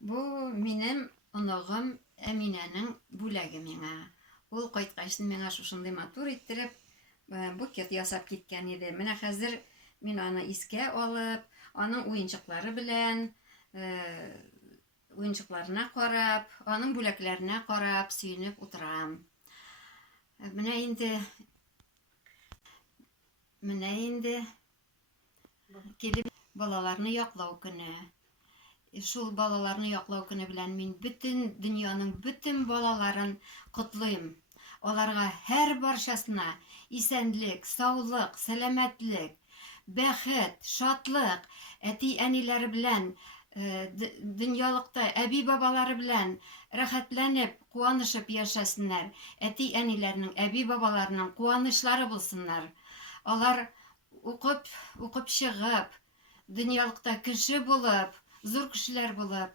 Бу минем оногым Әминәнең бүләге миңа. Ул кайткачтын миңа шушындый матур иттереп букет ясап киткән иде. Менә хәзер мин аны искә алып, аның уенчыклары белән, уенчыкларына карап, аның бүләкләренә карап, сөенеп утырам. Менә инде килеп балаларны яклау көне. Шул балаларны яклау көне белән мин бөтен дөньяның бөтен балаларын котлыйм. Аларга һәр барчасына исәнлек, саулык, сәламәтлек, бәхет, шатлык, әти-әниләре белән, дөньялыкта әби-бабалары белән рәхәтләнеп, куанышып яшәсеннәр. Әти-әниләрнең, әби-бабаларының куанычлары булсыннар. Алар укып чыгып, дөньялыкта кеше булып, зур кешеләр булып,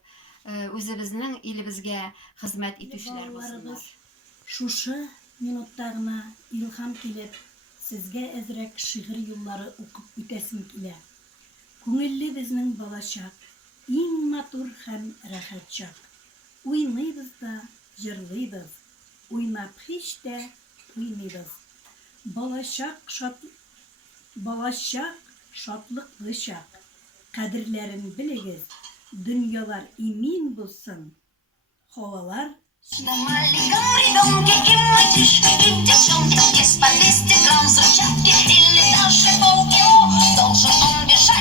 үзебезнең илебезгә хезмәт итүчеләр булсыннар. Шушы минутта гына илһам килеп, сезгә әзрәк шигырь юллары укып үтәсем килә. Күңелле безнең балачак, иң матур һәм рәхәт чак. Уйныйбыз да, җырлыйбыз, уйнап һич тә туймыйбыз. Балачак шатлыклы чак. Кадерләрен белегез, дөньялар имин булсын, һавалар На маленьком ребенке и мальчишке, и девчонке есть по 200 грамм взрывчатки или даже полкило. Должен он бежать